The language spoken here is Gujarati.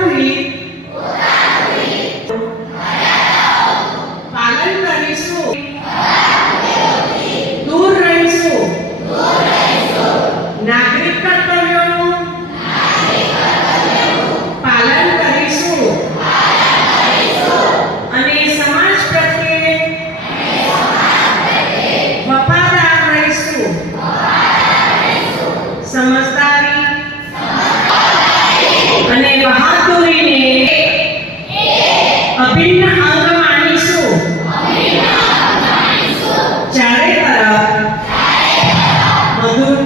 family અભિન્ન અંગ માનીશું ચારે તરફ. મધુરતા